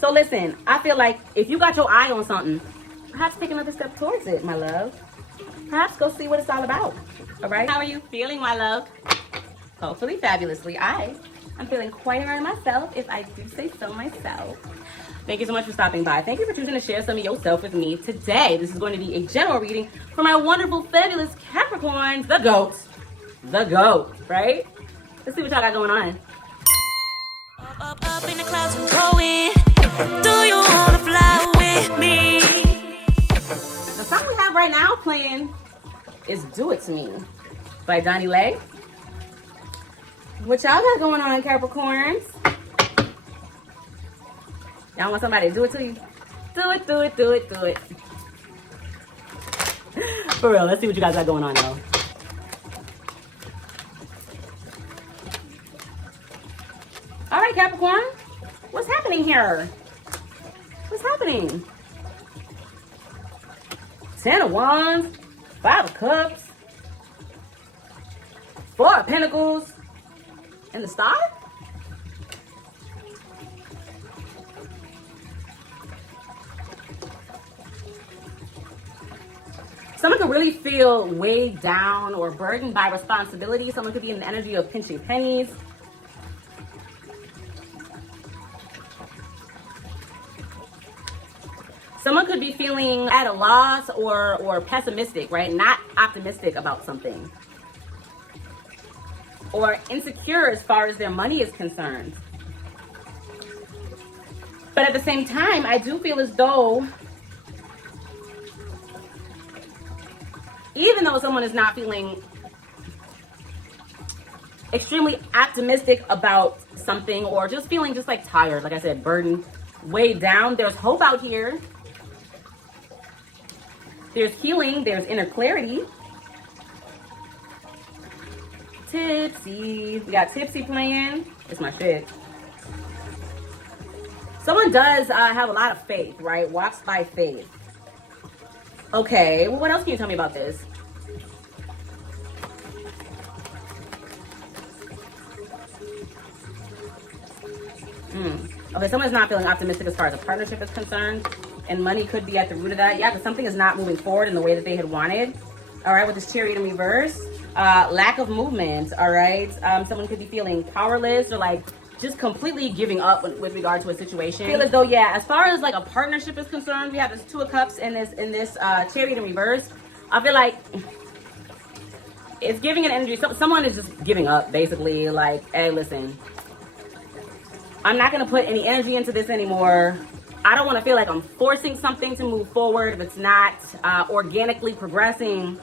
So listen, I feel like if you got your eye on something, perhaps take another step towards it, my love. Perhaps go see what it's all about. All right? How are you feeling, my love? Hopefully fabulously. I'm feeling quite alright myself, if I do say so myself. Thank you so much for stopping by. Thank you for choosing to share some of yourself with me today. This is going to be a general reading for my wonderful, fabulous Capricorns, the GOAT. The GOAT, right? Let's see what y'all got going on. Up in the clouds and going. Do you wanna fly with me? The song we have right now playing is Do It To Me by Donnie Lay. What y'all got going on, Capricorns? Y'all want somebody to do it to you? Do it, do it, do it, do it. For real, let's see what you guys got going on, though. All right, Capricorn. What's happening here? What's happening? 10 of Wands, 5 of Cups, 4 of Pentacles, and the Star? Someone could really feel weighed down or burdened by responsibility. Someone could be in the energy of pinching pennies. Someone could be feeling at a loss or pessimistic, right? Not optimistic about something. Or insecure as far as their money is concerned. But at the same time, I do feel as though, even though someone is not feeling extremely optimistic about something or just feeling just like tired, like I said, burdened, weighed down, there's hope out here. There's healing, there's inner clarity. Tipsy. We got Tipsy playing. It's my shit. Someone does have a lot of faith, right? Walks by faith. Okay, well, what else can you tell me about this? Okay, someone's not feeling optimistic as far as a partnership is concerned, and money could be at the root of that. Yeah, because something is not moving forward in the way that they had wanted. All right, with this Chariot in reverse, lack of movement. All right, someone could be feeling powerless or like just completely giving up with regard to a situation. I feel as though, yeah, as far as like a partnership is concerned, we have this 2 of Cups in this Chariot in reverse. I feel like it's giving an energy. Someone is just giving up, basically. Like, hey, listen, I'm not gonna put any energy into this anymore. I don't want to feel like I'm forcing something to move forward if it's not organically progressing.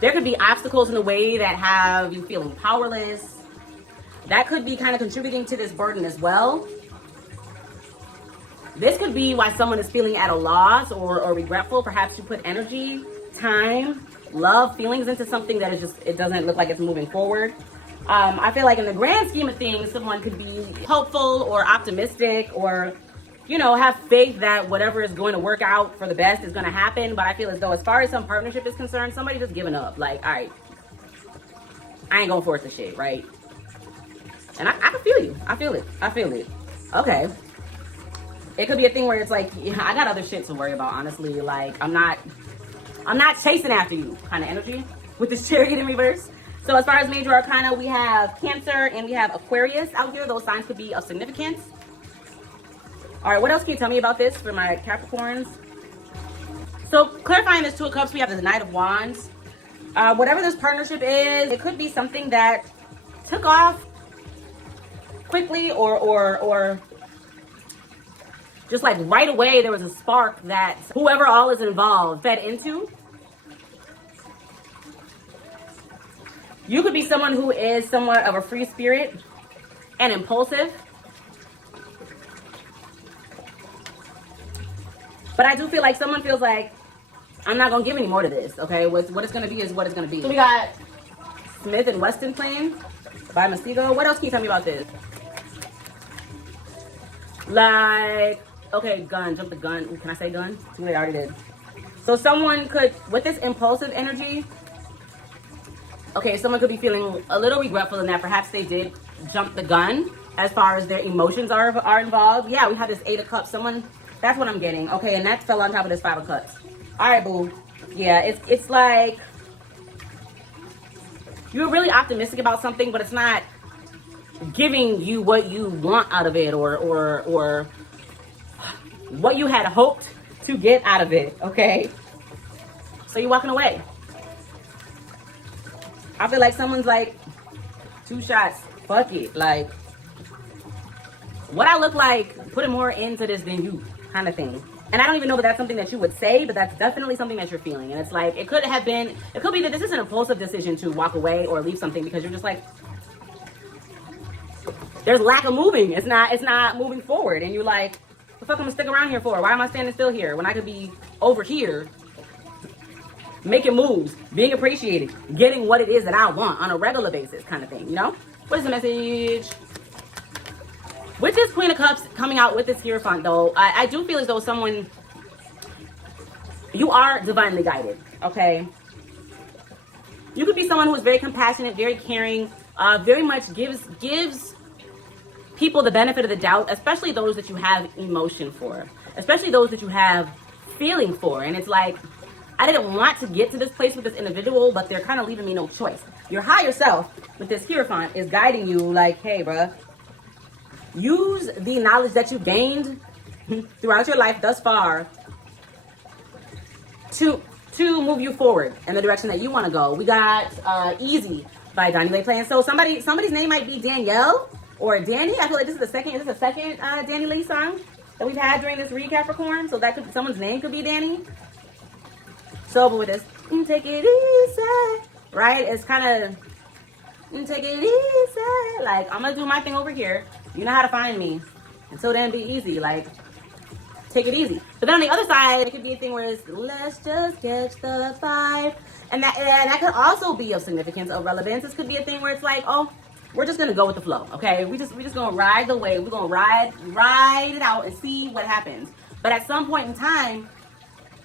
There could be obstacles in the way that have you feeling powerless. That could be kind of contributing to this burden as well. This could be why someone is feeling at a loss or regretful. Perhaps you put energy, time, love, feelings into something that is just, it doesn't look like it's moving forward. I feel like in the grand scheme of things, someone could be hopeful or optimistic or, you know, have faith that whatever is going to work out for the best is going to happen. But I feel as though as far as some partnership is concerned, somebody just giving up. Like, all right, I ain't going to force the shit, right? And I can feel you. I feel it. I feel it. Okay. It could be a thing where it's like, yeah, I got other shit to worry about, honestly. Like, I'm not chasing after you kind of energy with this Chariot in reverse. So as far as major arcana, we have Cancer and we have Aquarius out here. Those signs could be of significance. All right, what else can you tell me about this for my Capricorns? So clarifying this 2 of Cups, we have the Knight of Wands. Whatever this partnership is, it could be something that took off quickly or just like right away there was a spark that whoever all is involved fed into. You could be someone who is somewhat of a free spirit and impulsive. But I do feel like someone feels like, I'm not going to give any more to this, okay? What it's going to be is what it's going to be. So we got Smith and Weston playing by Mastigo. What else can you tell me about this? Like, okay, gun, jump the gun. Ooh, can I say gun? Too late, I already did. So someone could, with this impulsive energy, okay, someone could be feeling a little regretful in that perhaps they did jump the gun as far as their emotions are involved. Yeah, we have this 8 of Cups. Someone, that's what I'm getting. Okay, and that fell on top of this 5 of Cups. All right, boo. Yeah, it's like you're really optimistic about something, but it's not giving you what you want out of it, or what you had hoped to get out of it. Okay, so you're walking away. I feel like someone's like, 2 shots, fuck it. Like, what I look like, putting more into this than you, kind of thing. And I don't even know if that's something that you would say, but that's definitely something that you're feeling. And it's like, it could be that this is an impulsive decision to walk away or leave something because you're just like, there's lack of moving. It's not moving forward. And you're like, the fuck am I stick around here for? Why am I standing still here when I could be over here making moves, being appreciated, getting what it is that I want on a regular basis, kind of thing, you know? What is the message? With this Queen of Cups coming out with this Hierophant, though, I do feel as though you are divinely guided, okay? You could be someone who is very compassionate, very caring, very much gives people the benefit of the doubt, especially those that you have emotion for, especially those that you have feeling for. And it's like, I didn't want to get to this place with this individual, but they're kind of leaving me no choice. Your higher self with this Hierophant is guiding you like, hey, bruh, use the knowledge that you gained throughout your life thus far to move you forward in the direction that you want to go. We got Easy by Donnie Lay playing. So somebody's name might be Danielle or Danny. I feel like this is the second Danny Lee song that we've had during this read, Capricorn. So that could, someone's name could be Danny. So, but with this, take it easy, right? It's kind of, take it easy. Like, I'm going to do my thing over here. You know how to find me. And so then be easy. Like, take it easy. But then on the other side, it could be a thing where it's, let's just catch the vibe. And that could also be of significance, of relevance. This could be a thing where it's like, oh, we're just going to go with the flow, okay? We just going to ride the wave. We're going to ride it out and see what happens. But at some point in time,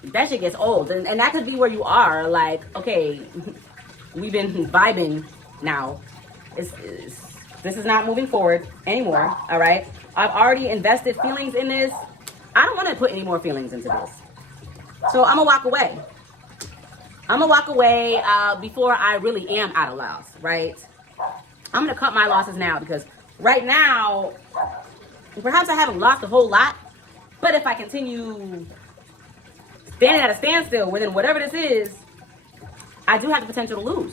that shit gets old. And that could be where you are. Like, okay, we've been vibing now. This is not moving forward anymore, all right? I've already invested feelings in this. I don't want to put any more feelings into this. So I'm going to walk away. I'm going to walk away before I really am at a loss, right? I'm going to cut my losses now because right now, perhaps I haven't lost a whole lot, but if I continue standing at a standstill within whatever this is, I do have the potential to lose.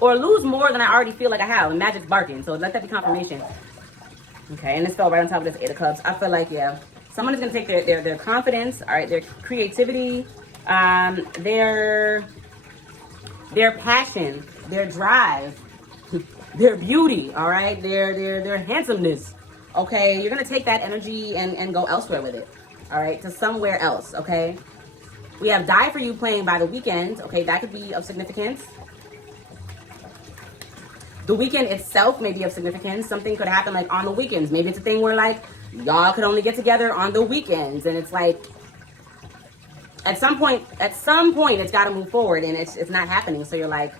Or lose more than I already feel like I have. And magic's barking, so let that be confirmation. Okay, and this fell right on top of this 8 of Cups. I feel like, yeah, someone is going to take their confidence, all right, their creativity, their passion, their drive, their beauty, all right, their handsomeness. Okay, you're going to take that energy and go elsewhere with it. All right, to somewhere else, okay? We have Die For You playing by The Weeknd. Okay, that could be of significance. The weekend itself may be of significance. Something could happen like on the weekends. Maybe it's a thing where like y'all could only get together on the weekends, and it's like at some point it's got to move forward, and it's not happening. So you're like,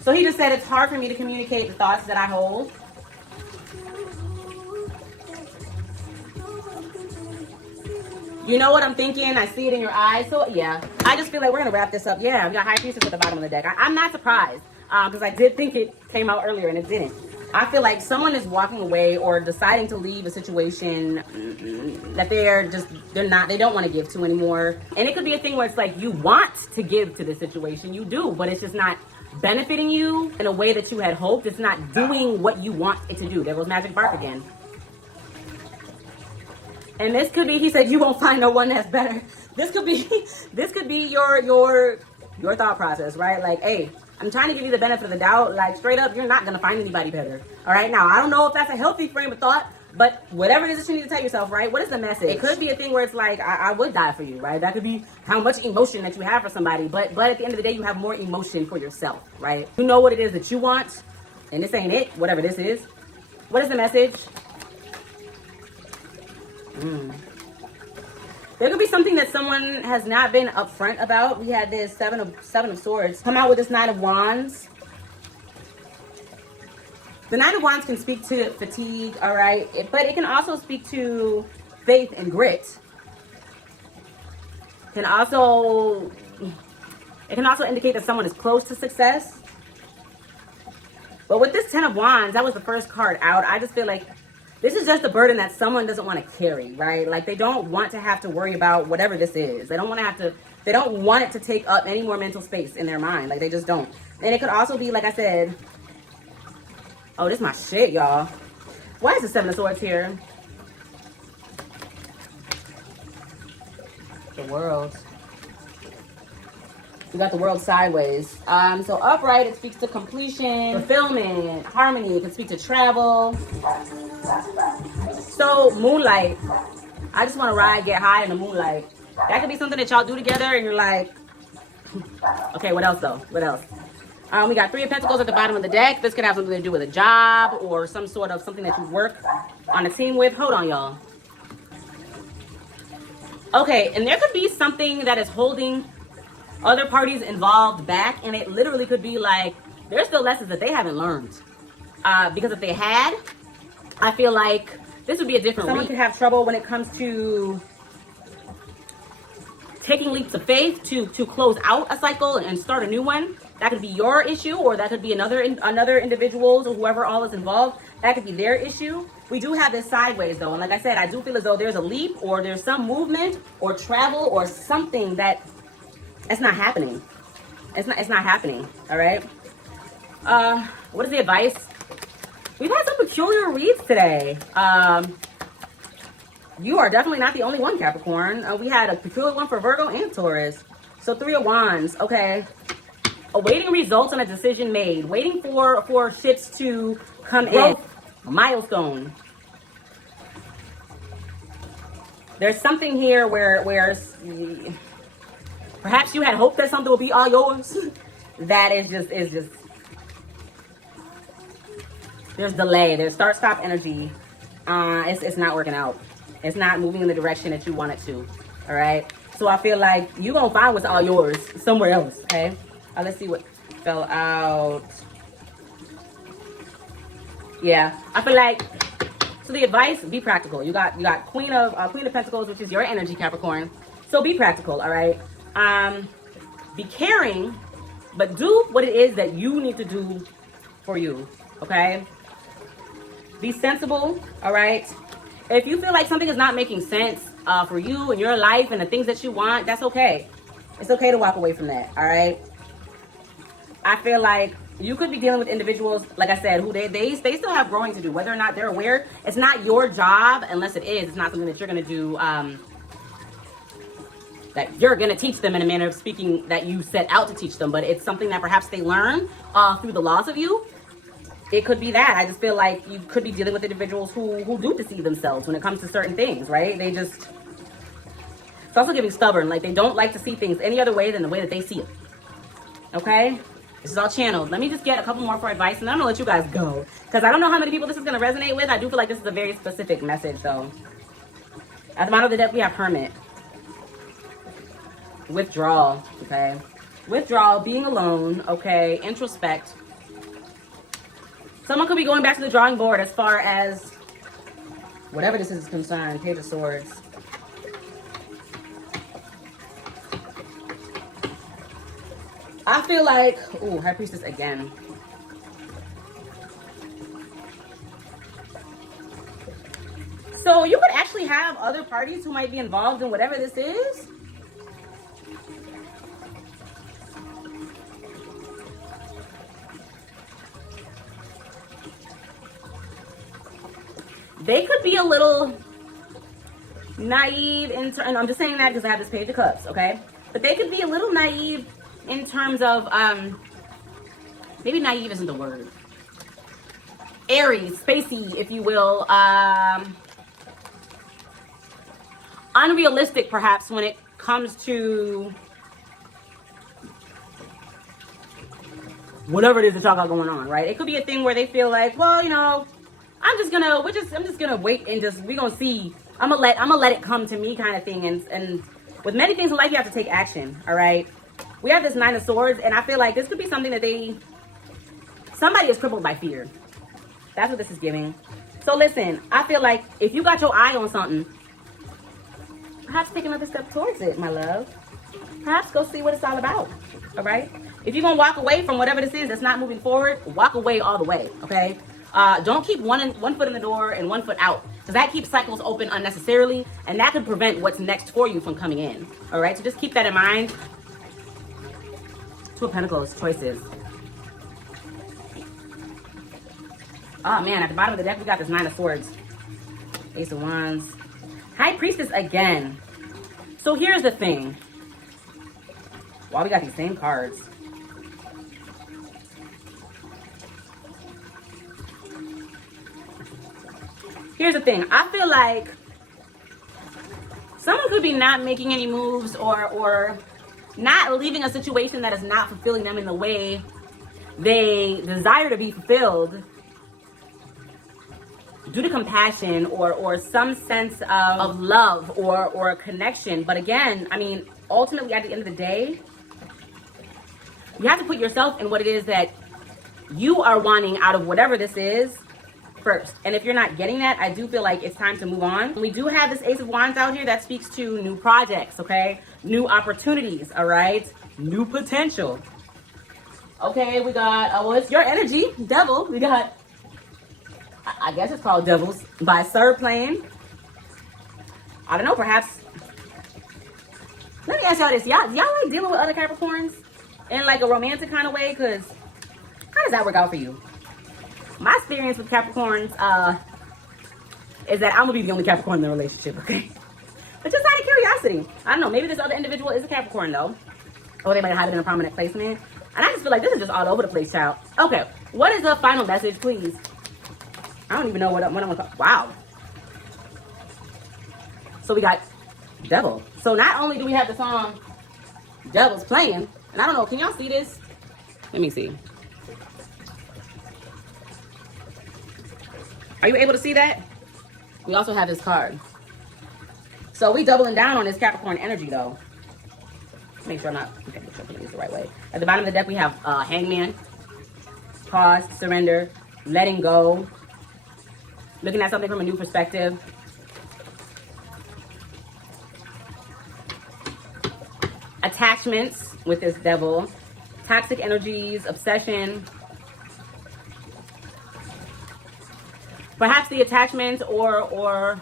so he just said it's hard for me to communicate the thoughts that I hold. You know what I'm thinking? I see it in your eyes. So, yeah, I just feel like we're going to wrap this up. Yeah, we got High Priestess at the bottom of the deck. I'm not surprised because I did think it came out earlier and it didn't. I feel like someone is walking away or deciding to leave a situation that they don't want to give to anymore. And it could be a thing where it's like you want to give to the situation. You do, but it's just not benefiting you in a way that you had hoped. It's not doing what you want it to do. There goes Magic Bark again. And this could be, he said, you won't find no one that's better. This could be your thought process, right? Like, hey, I'm trying to give you the benefit of the doubt. Like, straight up, you're not going to find anybody better. All right. Now, I don't know if that's a healthy frame of thought, but whatever it is that you need to tell yourself, right? What is the message? It could be a thing where it's like, I would die for you, right? That could be how much emotion that you have for somebody. But at the end of the day, you have more emotion for yourself, right? You know what it is that you want, and this ain't it, whatever this is. What is the message? There could be something that someone has not been upfront about. We had this seven of swords come out with this 9 of wands. The Nine of Wands can speak to fatigue, all right? But it can also speak to faith and grit. It can also indicate that someone is close to success. But with this Ten of Wands, that was the first card out. I just feel like this is just a burden that someone doesn't want to carry, right? Like they don't want to have to worry about whatever this is. They don't want it to take up any more mental space in their mind. Like they just don't. And it could also be, like I said, oh, this is my shit, y'all. Why is the Seven of Swords here? The World. We got the World sideways. So upright, it speaks to completion, fulfillment, harmony. It can speak to travel. So moonlight. I just want to ride, get high in the moonlight. That could be something that y'all do together and you're like, okay, what else though? What else? We got Three of Pentacles at the bottom of the deck. This could have something to do with a job or some sort of something that you work on a team with. Hold on, y'all. Okay, and there could be something that is holding other parties involved back, and it literally could be like there's still lessons that they haven't learned. Because if they had, I feel like this would be a different Someone could have trouble when it comes to taking leaps of faith to close out a cycle and start a new one. That could be your issue, or that could be another individual's, or whoever all is involved. That could be their issue. We do have this sideways though, and like I said, I do feel as though there's a leap, or there's some movement, or travel, or something that's not happening. It's not happening. All right. What is the advice? We've had some peculiar reads today. You are definitely not the only one, Capricorn. We had a peculiar one for Virgo and Taurus. So Three of Wands. Okay. Awaiting results on a decision made. Waiting for shits to come in. A milestone. There's something here where perhaps you had hoped that something would be all yours. That is just there's delay. There's start-stop energy. It's not working out. It's not moving in the direction that you want it to. All right. So I feel like you're going to find what's all yours somewhere else. Okay. Let's see what fell out. Yeah. I feel like, so the advice, be practical. You got Queen of Pentacles, which is your energy, Capricorn. So be practical. All right. Be caring, but do what it is that you need to do for you. Okay. Be sensible. All right. If you feel like something is not making sense for you and your life and the things that you want, that's okay. It's okay to walk away from that. All right. I feel like you could be dealing with individuals, like I said, who they still have growing to do, whether or not they're aware. It's not your job, unless it is. It's not something that you're going to do, that you're going to teach them in a manner of speaking that you set out to teach them. But it's something that perhaps they learn through the loss of you. It could be that. I just feel like you could be dealing with individuals who do deceive themselves when it comes to certain things, right? It's also giving stubborn. Like they don't like to see things any other way than the way that they see it. Okay? This is all channeled. Let me just get a couple more for advice, and I'm gonna let you guys go, because I don't know how many people this is gonna resonate with. I do feel like this is a very specific message, though. At the bottom of the deck, we have Hermit. Withdrawal, okay? Withdrawal, being alone, okay? Introspect. Someone could be going back to the drawing board as far as whatever this is concerned. Page of Swords. I feel like, ooh, High Priestess again. So you could actually have other parties who might be involved in whatever this is. They could be a little naive and I'm just saying that because I have this Page of Cups, okay? But they could be a little naive in terms of, maybe naive isn't the word. Airy, spacey, if you will. Unrealistic, perhaps, when it comes to whatever it is that y'all got going on, right? It could be a thing where they feel like, well, you know, I'm just gonna wait and we're gonna see. I'm gonna let it come to me, kind of thing. And with many things in life, you have to take action. All right. We have this Nine of Swords, and I feel like this could be something that somebody is crippled by fear. That's what this is giving. So listen, I feel like if you got your eye on something, perhaps take another step towards it, my love. Perhaps go see what it's all about, all right? If you're gonna walk away from whatever this is that's not moving forward, walk away all the way, okay? Don't keep one foot in the door and 1 foot out, because that keeps cycles open unnecessarily, and that could prevent what's next for you from coming in, all right? So just keep that in mind. Two of Pentacles, choices. Oh man, at the bottom of the deck, we got this Nine of Swords. Ace of Wands. High Priestess again. So here's the thing. Wow, we got these same cards. Here's the thing. I feel like someone could be not making any moves or not leaving a situation that is not fulfilling them in the way they desire to be fulfilled due to compassion or some sense of love or connection. But again, I mean, ultimately at the end of the day, you have to put yourself in what it is that you are wanting out of whatever this is first. And if you're not getting that, I do feel like it's time to move on. We do have this Ace of Wands out here that speaks to new projects, okay? New opportunities, all right? New potential. Okay, we got, well, it's your energy, Devil. We got, I guess it's called Devils by Sir Plane. I don't know, perhaps. Let me ask y'all this. Y'all like dealing with other Capricorns in like a romantic kind of way? Because how does that work out for you? My experience with Capricorns is that I'm going to be the only Capricorn in the relationship, okay? But just out of curiosity. I don't know. Maybe this other individual is a Capricorn, though. Or they might have it in a prominent placement. And I just feel like this is just all over the place, child. Okay. What is the final message, please? I don't even know what I'm going to call. Wow. So we got Devil. So not only do we have the song Devil's playing, and I don't know, can y'all see this? Let me see. Are you able to see that? We also have this card. So we doubling down on this Capricorn energy, though. Make sure I'm not, okay, make sure I'm putting this the right way. At the bottom of the deck, we have Hangman, pause, surrender, letting go, looking at something from a new perspective. Attachments with this Devil, toxic energies, obsession. Perhaps the attachment or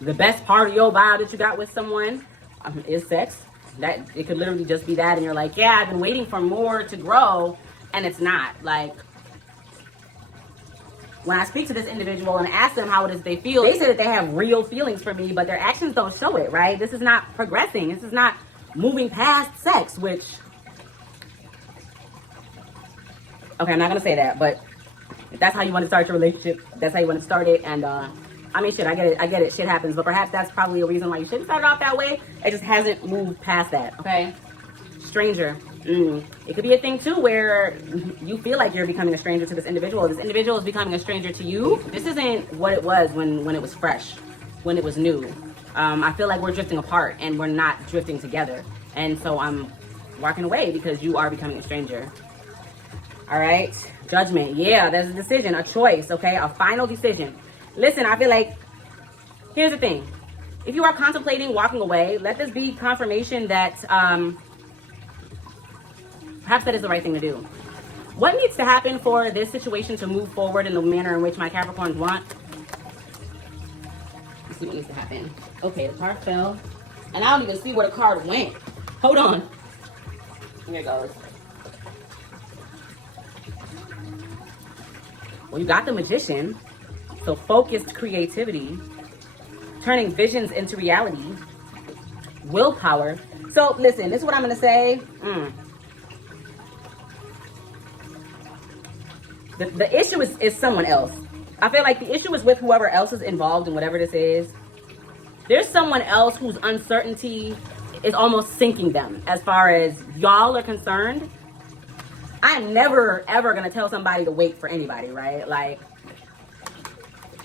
the best part of your vibe that you got with someone is sex. That it could literally just be that, and you're like, yeah, I've been waiting for more to grow, and it's not. Like, when I speak to this individual and ask them how it is they feel, they say that they have real feelings for me, but their actions don't show it, right? This is not progressing. This is not moving past sex, which, okay, I'm not gonna say that, but if that's how you want to start your relationship, that's how you want to start it. And I mean, shit, I get it, shit happens, but perhaps that's probably a reason why you shouldn't start it off that way. It just hasn't moved past that, okay? Stranger. It could be a thing too where you feel like you're becoming a stranger to this individual. This individual is becoming a stranger to you. This isn't what it was when it was fresh, when it was new. I feel like we're drifting apart and we're not drifting together. And so I'm walking away because you are becoming a stranger. All right, Judgment. Yeah, there's a decision, a choice, okay? A final decision. Listen, I feel like, here's the thing. If you are contemplating walking away, let this be confirmation that perhaps that is the right thing to do. What needs to happen for this situation to move forward in the manner in which my Capricorns want? Let's see what needs to happen. Okay, the card fell. And I don't even see where the card went. Hold on. Here it goes. Well, you got the Magician. So focused creativity, turning visions into reality, willpower. So listen, this is what I'm going to say. The issue is someone else. I feel like the issue is with whoever else is involved in whatever this is. There's someone else whose uncertainty is almost sinking them as far as y'all are concerned. I'm never, ever going to tell somebody to wait for anybody, right? Like,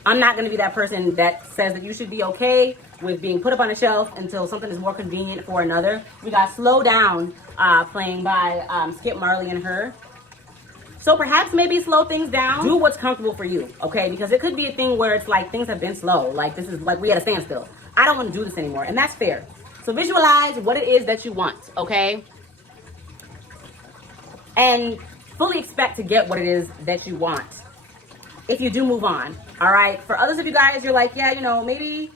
I'm not going to be that person that says that you should be okay with being put up on a shelf until something is more convenient for another. We got Slow Down playing by Skip Marley and Her. So perhaps maybe slow things down. Do what's comfortable for you, okay? Because it could be a thing where it's like things have been slow. Like this is like we at a standstill. I don't want to do this anymore, and that's fair. So visualize what it is that you want, okay? And fully expect to get what it is that you want if you do move on, all right? For others of you guys, you're like, yeah, you know, maybe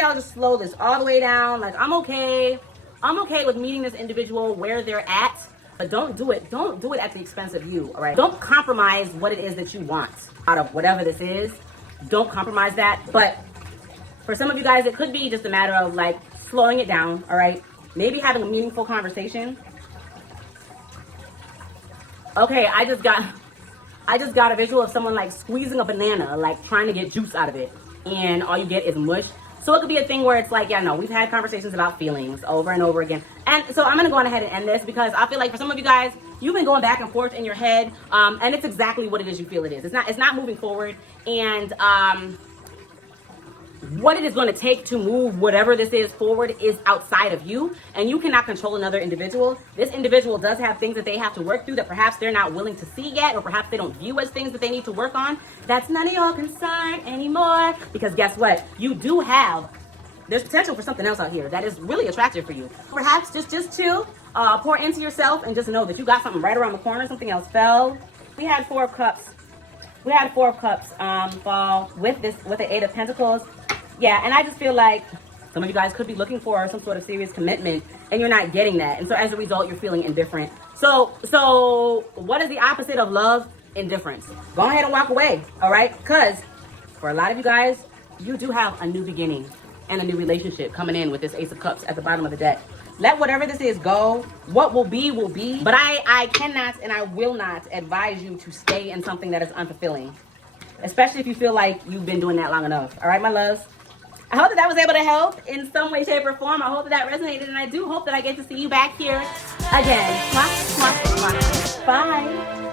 I'll just slow this all the way down. Like, I'm okay with meeting this individual where they're at, but don't do it at the expense of you, all right? Don't compromise what it is that you want out of whatever this is. Don't compromise that. But for some of you guys, it could be just a matter of like slowing it down, all right? Maybe having a meaningful conversation. Okay, I just got a visual of someone like squeezing a banana, like trying to get juice out of it, and all you get is mush. So it could be a thing where it's like, yeah, no, we've had conversations about feelings over and over again. And so I'm gonna go on ahead and end this because I feel like for some of you guys, you've been going back and forth in your head, and it's exactly what it is you feel it is. It's not moving forward, and what it is going to take to move whatever this is forward is outside of you, and you cannot control another individual. This individual does have things that they have to work through that perhaps they're not willing to see yet, or perhaps they don't view as things that they need to work on. That's none of your concern anymore, because guess what? You do have, there's potential for something else out here that is really attractive for you. Perhaps just to pour into yourself and just know that you got something right around the corner. Something else fell. We had 4 of Cups. We had 4 of Cups fall with the 8 of Pentacles. Yeah, and I just feel like some of you guys could be looking for some sort of serious commitment, and you're not getting that. And so as a result, you're feeling indifferent. So what is the opposite of love? Indifference. Go ahead and walk away, all right? Because for a lot of you guys, you do have a new beginning and a new relationship coming in with this Ace of Cups at the bottom of the deck. Let whatever this is go. What will be, will be. But I cannot and I will not advise you to stay in something that is unfulfilling, especially if you feel like you've been doing that long enough. All right, my loves? I hope that was able to help in some way, shape, or form. I hope that resonated, and I do hope that I get to see you back here again. Mwah, mwah, mwah. Bye.